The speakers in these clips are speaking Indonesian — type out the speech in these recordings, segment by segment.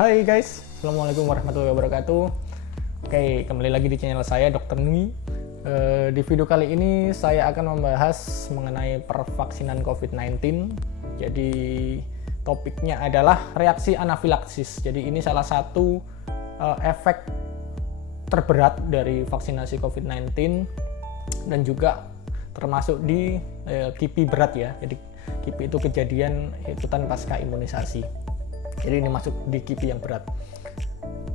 Hai guys, Assalamualaikum warahmatullahi wabarakatuh. Oke, kembali lagi di channel saya Dr. Nui. Di video kali ini saya akan membahas mengenai pervaksinan COVID-19. Jadi topiknya adalah reaksi anafilaksis. Jadi ini salah satu efek terberat dari vaksinasi COVID-19 dan juga termasuk di KIPI berat ya. Jadi KIPI itu kejadian ikutan pasca imunisasi. Jadi ini masuk di KIPI yang berat.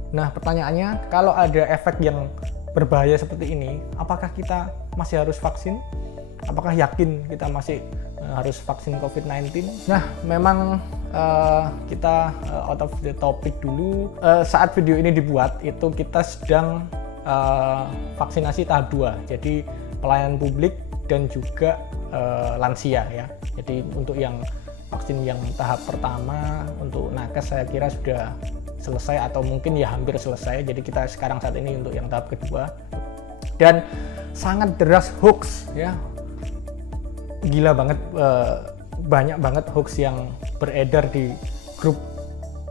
Nah pertanyaannya, kalau ada efek yang berbahaya seperti ini, apakah kita masih harus vaksin? Apakah yakin kita masih harus vaksin COVID-19? Nah memang kita out of the topic dulu. Saat video ini dibuat, itu kita sedang vaksinasi tahap 2. Jadi pelayanan publik dan juga lansia ya. Jadi untuk yang vaksin yang tahap pertama untuk nakes saya kira sudah selesai atau mungkin ya hampir selesai. Jadi kita sekarang saat ini untuk yang tahap kedua, dan sangat deras hoax ya, gila banget, banyak banget hoax yang beredar di grup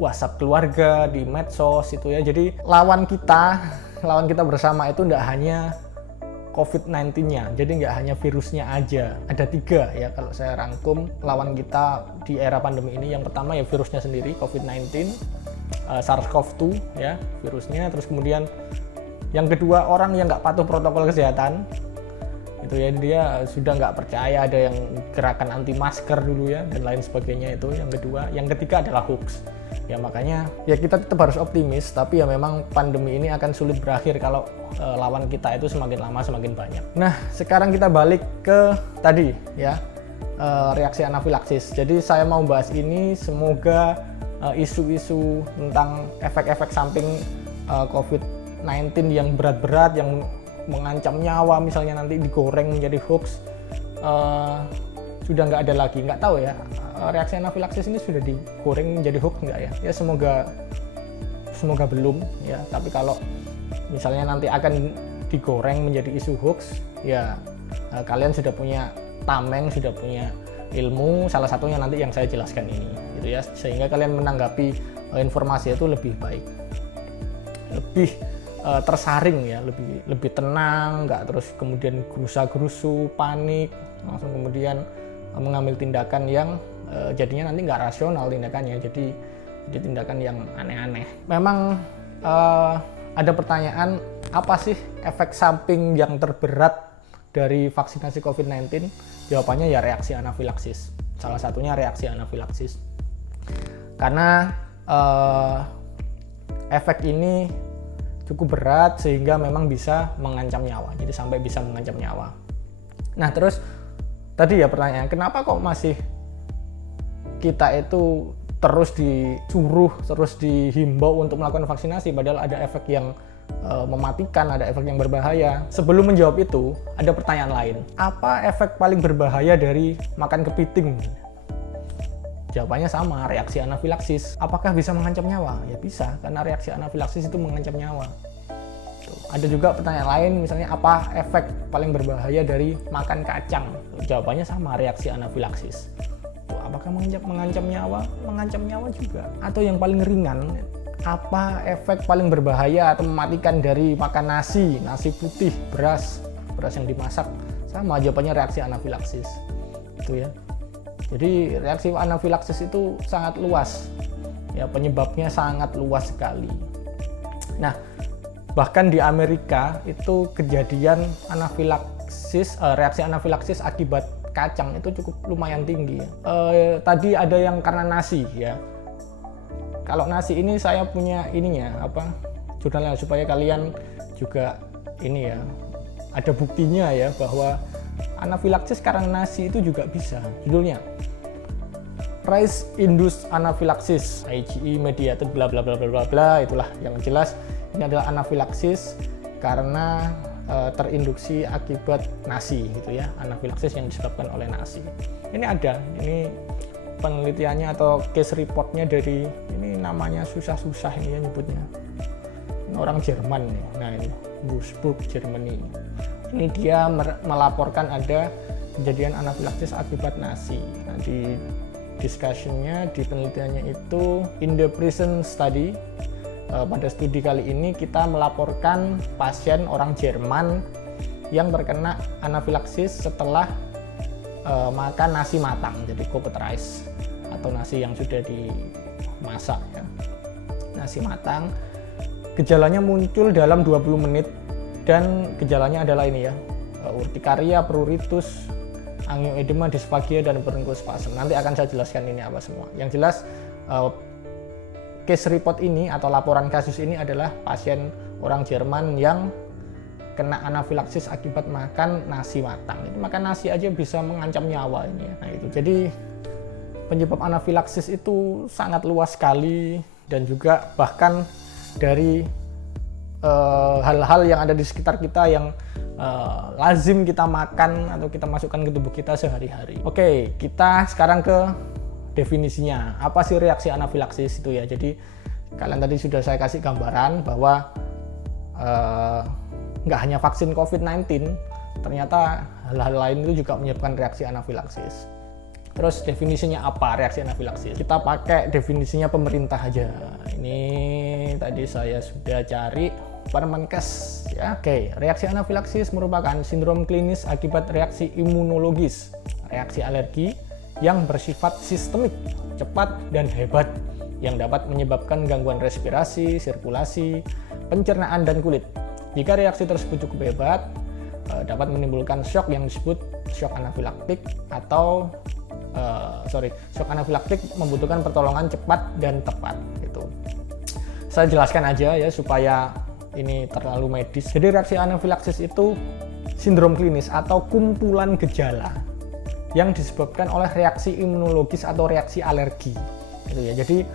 WhatsApp keluarga, di medsos itu ya. Jadi lawan kita bersama itu tidak hanya COVID-19-nya, jadi nggak hanya virusnya aja, ada 3 ya kalau saya rangkum lawan kita di era pandemi ini. Yang pertama ya virusnya sendiri, COVID-19, SARS-CoV-2 ya virusnya, terus kemudian yang kedua orang yang nggak patuh protokol kesehatan, itu ya, dia sudah nggak percaya, ada yang gerakan anti masker dulu ya dan lain sebagainya. Itu yang kedua. Yang ketiga adalah hoax ya. Makanya ya kita tetap harus optimis, tapi ya memang pandemi ini akan sulit berakhir kalau lawan kita itu semakin lama semakin banyak. Nah sekarang kita balik ke tadi ya, reaksi anafilaksis. Jadi saya mau bahas ini, semoga isu-isu tentang efek-efek samping COVID-19 yang berat-berat, yang mengancam nyawa, misalnya nanti digoreng menjadi hoax, sudah nggak ada lagi. Nggak tahu ya, reaksi anafilaksis ini sudah digoreng menjadi hoax nggak ya? Ya semoga belum ya. Tapi kalau misalnya nanti akan digoreng menjadi isu hoax, ya kalian sudah punya tameng, sudah punya ilmu, salah satunya nanti yang saya jelaskan ini gitu ya, sehingga kalian menanggapi informasi itu lebih baik, lebih tersaring ya, lebih tenang, nggak terus kemudian gerusa-gerusu, panik, langsung kemudian mengambil tindakan yang jadinya nanti nggak rasional tindakannya, jadi tindakan yang aneh-aneh. Memang ada pertanyaan, apa sih efek samping yang terberat dari vaksinasi COVID-19? Jawabannya ya reaksi anafilaksis. Salah satunya reaksi anafilaksis. Karena efek ini cukup berat sehingga memang bisa mengancam nyawa. Jadi sampai bisa mengancam nyawa. Nah terus tadi ya pertanyaan, kenapa kok masih kita itu terus disuruh, terus dihimbau untuk melakukan vaksinasi padahal ada efek yang mematikan, ada efek yang berbahaya. Sebelum menjawab itu, ada pertanyaan lain. Apa efek paling berbahaya dari makan kepiting? Jawabannya sama, reaksi anafilaksis. Apakah bisa mengancam nyawa? Ya bisa, karena reaksi anafilaksis itu mengancam nyawa. Ada juga pertanyaan lain, misalnya apa efek paling berbahaya dari makan kacang? Jawabannya sama, reaksi anafilaksis. Apakah mengancam nyawa? Mengancam nyawa juga. Atau yang paling ringan, apa efek paling berbahaya atau mematikan dari makan nasi putih, beras yang dimasak? Sama, jawabannya reaksi anafilaksis. Itu ya. Jadi reaksi anafilaksis itu sangat luas. Ya, penyebabnya sangat luas sekali. Nah, bahkan di Amerika itu kejadian anafilaksis, reaksi anafilaksis akibat kacang itu cukup lumayan tinggi. Tadi ada yang karena nasi ya. Kalau nasi ini saya punya ininya jurnalnya, supaya kalian juga ini ya, ada buktinya ya bahwa anafilaksis karena nasi itu juga bisa. Judulnya Rice Induced Anaphylaxis, IgE mediated bla bla bla bla bla, itulah yang jelas ini adalah anafilaksis karena terinduksi akibat nasi gitu ya, anafilaksis yang disebabkan oleh nasi. Ini penelitiannya atau case reportnya dari, ini namanya susah-susah ini ya nyebutnya, ini orang Jerman nih. Nah ini Würzburg, Germany. Ini dia melaporkan ada kejadian anafilaksis akibat nasi. Nah, discussionnya di penelitiannya itu in the present study. Pada studi kali ini kita melaporkan pasien orang Jerman yang terkena anafilaksis setelah makan nasi matang, jadi cooked rice atau nasi yang sudah dimasak ya. Nasi matang, gejalanya muncul dalam 20 menit dan gejalanya adalah ini ya, urtikaria, pruritus, angioedema, disfagia, dan bronkospasm. Nanti akan saya jelaskan ini apa semua. Yang jelas case report ini atau laporan kasus ini adalah pasien orang Jerman yang kena anafilaksis akibat makan nasi matang. Ini makan nasi aja bisa mengancam nyawa ini ya. Nah itu. Jadi penyebab anafilaksis itu sangat luas sekali dan juga bahkan dari hal-hal yang ada di sekitar kita yang lazim kita makan atau kita masukkan ke tubuh kita sehari-hari. Oke, kita sekarang ke definisinya. Apa sih reaksi anafilaksis itu ya? Jadi kalian tadi sudah saya kasih gambaran bahwa nggak hanya vaksin COVID-19, ternyata hal-hal lain itu juga menyebabkan reaksi anafilaksis. Terus definisinya apa reaksi anafilaksis? Kita pakai definisinya pemerintah aja. Ini tadi saya sudah cari Permenkes ya. Oke, reaksi anafilaksis merupakan sindrom klinis akibat reaksi imunologis, reaksi alergi yang bersifat sistemik, cepat dan hebat yang dapat menyebabkan gangguan respirasi, sirkulasi, pencernaan dan kulit. Jika reaksi tersebut cukup hebat, dapat menimbulkan shock yang disebut shock anafilaktik atau shock anafilaktik membutuhkan pertolongan cepat dan tepat. Gitu. Saya jelaskan aja ya supaya ini terlalu medis. Jadi reaksi anafilaksis itu sindrom klinis atau kumpulan gejala yang disebabkan oleh reaksi imunologis atau reaksi alergi. Gitu ya. Jadi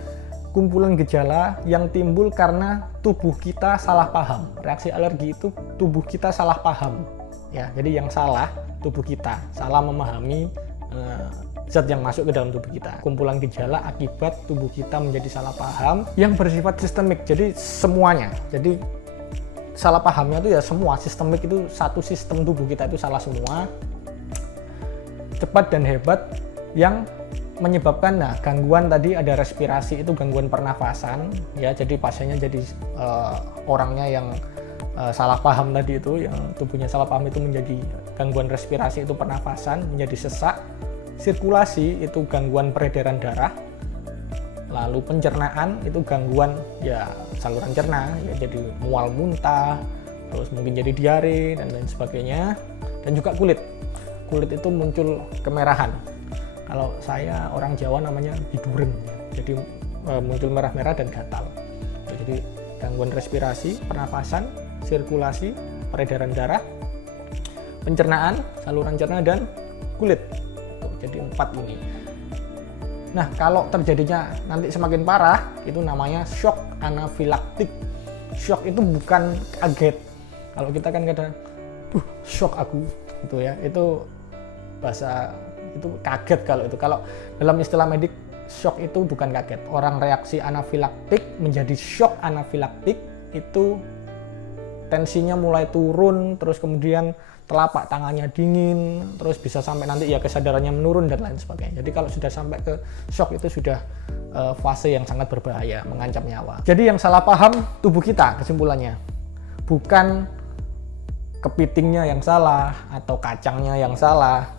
kumpulan gejala yang timbul karena tubuh kita salah paham. Reaksi alergi itu tubuh kita salah paham. Ya, jadi yang salah tubuh kita, salah memahami zat yang masuk ke dalam tubuh kita. Kumpulan gejala akibat tubuh kita menjadi salah paham yang bersifat sistemik. Jadi semuanya. Jadi salah pahamnya itu ya semua, sistemik itu satu sistem tubuh kita itu salah semua. Cepat dan hebat yang menyebabkan gangguan tadi ada respirasi, itu gangguan pernafasan ya, jadi pasiennya jadi orangnya yang salah paham tadi itu, yang tubuhnya salah paham itu menjadi gangguan respirasi, itu pernafasan menjadi sesak, sirkulasi itu gangguan peredaran darah, lalu pencernaan itu gangguan ya saluran cerna ya, jadi mual muntah, terus mungkin jadi diare dan lain sebagainya, dan juga kulit itu muncul kemerahan. Kalau saya orang Jawa namanya biduren, jadi muncul merah-merah dan gatal. Jadi gangguan respirasi, pernafasan, sirkulasi, peredaran darah, pencernaan, saluran cerna, dan kulit. Jadi 4 ini. Nah, kalau terjadinya nanti semakin parah, itu namanya shock anafilaktik. Shock itu bukan kaget. Kalau kita kan kadang, shock aku, gitu ya. Itu bahasa itu kaget kalau itu. Kalau dalam istilah medik, shock itu bukan kaget. Orang reaksi anafilaktik menjadi shock anafilaktik itu tensinya mulai turun, terus kemudian telapak tangannya dingin, terus bisa sampai nanti ya kesadarannya menurun dan lain sebagainya. Jadi kalau sudah sampai ke shock itu sudah fase yang sangat berbahaya, mengancam nyawa. Jadi yang salah paham tubuh kita, kesimpulannya. Bukan kepitingnya yang salah, atau kacangnya yang salah,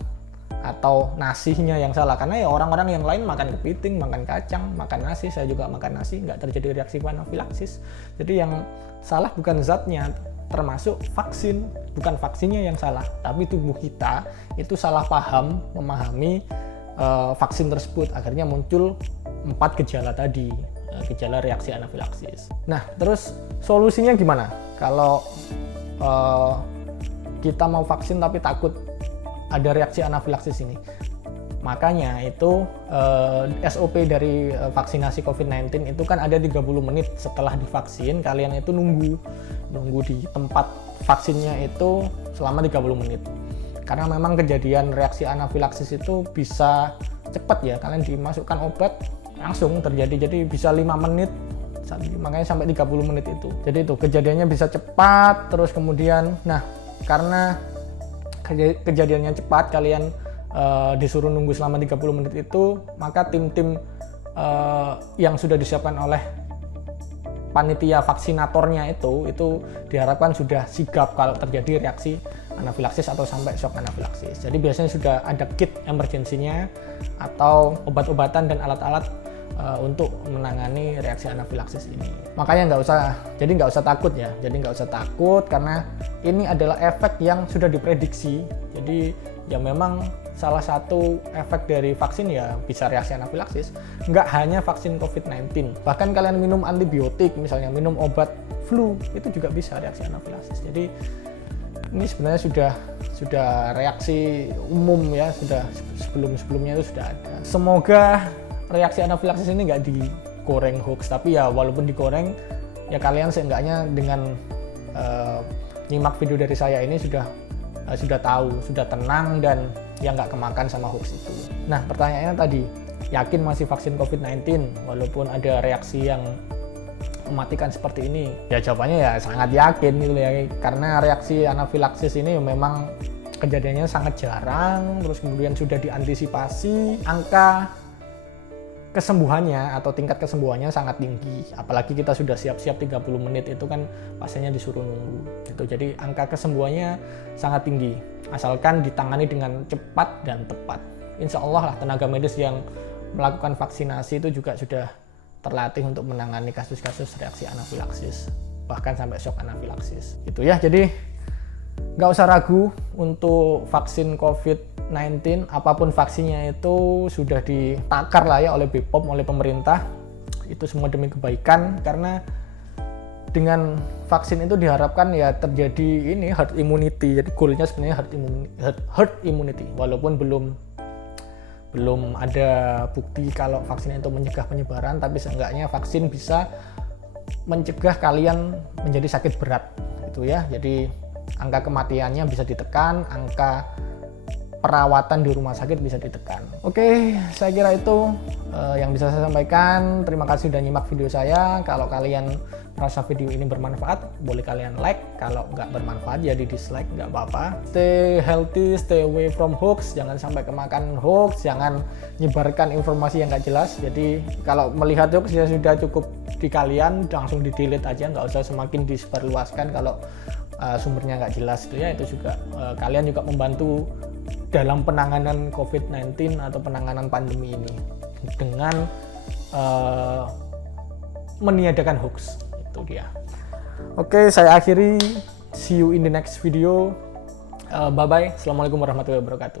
atau nasinya yang salah, karena ya orang-orang yang lain makan kepiting, makan kacang, makan nasi, saya juga makan nasi, nggak terjadi reaksi anafilaksis. Jadi yang salah bukan zatnya, termasuk vaksin, bukan vaksinnya yang salah, tapi tubuh kita itu salah paham memahami vaksin tersebut, akhirnya muncul 4 gejala tadi, gejala reaksi anafilaksis. Nah, terus solusinya gimana kalau kita mau vaksin tapi takut ada reaksi anafilaksis ini? Makanya itu SOP dari vaksinasi COVID-19 itu kan ada 30 menit setelah divaksin, kalian itu nunggu di tempat vaksinnya itu selama 30 menit. Karena memang kejadian reaksi anafilaksis itu bisa cepat ya, kalian dimasukkan obat langsung terjadi, jadi bisa 5 menit, makanya sampai 30 menit itu. Jadi itu kejadiannya bisa cepat, terus kemudian, nah karena kejadiannya cepat, kalian disuruh nunggu selama 30 menit itu, maka tim-tim yang sudah disiapkan oleh panitia vaksinatornya itu diharapkan sudah sigap kalau terjadi reaksi anafilaksis atau sampai shock anafilaksis. Jadi biasanya sudah ada kit emergensinya atau obat-obatan dan alat-alat untuk menangani reaksi anafilaksis ini. Makanya nggak usah takut ya. Jadi nggak usah takut karena ini adalah efek yang sudah diprediksi. Jadi ya memang salah satu efek dari vaksin ya bisa reaksi anafilaksis. Nggak hanya vaksin COVID-19, bahkan kalian minum antibiotik, misalnya minum obat flu, itu juga bisa reaksi anafilaksis. Jadi ini sebenarnya sudah reaksi umum ya, sudah sebelumnya itu sudah ada. Semoga reaksi anafilaksis ini nggak digoreng hoax, tapi ya walaupun digoreng, ya kalian seenggaknya dengan nyimak video dari saya ini sudah tahu, sudah tenang dan ya nggak kemakan sama hoax itu. Nah pertanyaannya tadi, yakin masih vaksin COVID-19 walaupun ada reaksi yang mematikan seperti ini? Ya jawabannya ya sangat yakin gitu ya, karena reaksi anafilaksis ini memang kejadiannya sangat jarang, terus kemudian sudah diantisipasi, angka kesembuhannya atau tingkat kesembuhannya sangat tinggi, apalagi kita sudah siap-siap 30 menit itu kan pasiennya disuruh nunggu gitu. Jadi angka kesembuhannya sangat tinggi asalkan ditangani dengan cepat dan tepat. Insya Allah lah tenaga medis yang melakukan vaksinasi itu juga sudah terlatih untuk menangani kasus-kasus reaksi anafilaksis bahkan sampai shock anafilaksis gitu ya. Jadi nggak usah ragu untuk vaksin COVID-19, apapun vaksinnya itu sudah ditakar lah ya oleh BPOM, oleh pemerintah. Itu semua demi kebaikan, karena dengan vaksin itu diharapkan ya terjadi ini herd immunity. Jadi goalnya sebenarnya herd immunity, walaupun belum ada bukti kalau vaksin itu mencegah penyebaran, tapi seenggaknya vaksin bisa mencegah kalian menjadi sakit berat gitu ya. Jadi angka kematiannya bisa ditekan, angka perawatan di rumah sakit bisa ditekan. Oke, saya kira itu yang bisa saya sampaikan. Terima kasih sudah nyimak video saya. Kalau kalian merasa video ini bermanfaat, boleh kalian like. Kalau nggak bermanfaat ya di dislike, nggak apa-apa. Stay healthy, stay away from hoax. Jangan sampai kemakan hoax, jangan nyebarkan informasi yang nggak jelas. Jadi kalau melihat hoax ya sudah cukup di kalian, langsung di delete aja, nggak usah semakin disebarluaskan kalau sumbernya nggak jelas itu ya. Itu juga kalian juga membantu dalam penanganan COVID-19 atau penanganan pandemi ini dengan meniadakan hoax. Itu dia. Oke, saya akhiri. See you in the next video. Bye bye. Assalamualaikum warahmatullahi wabarakatuh.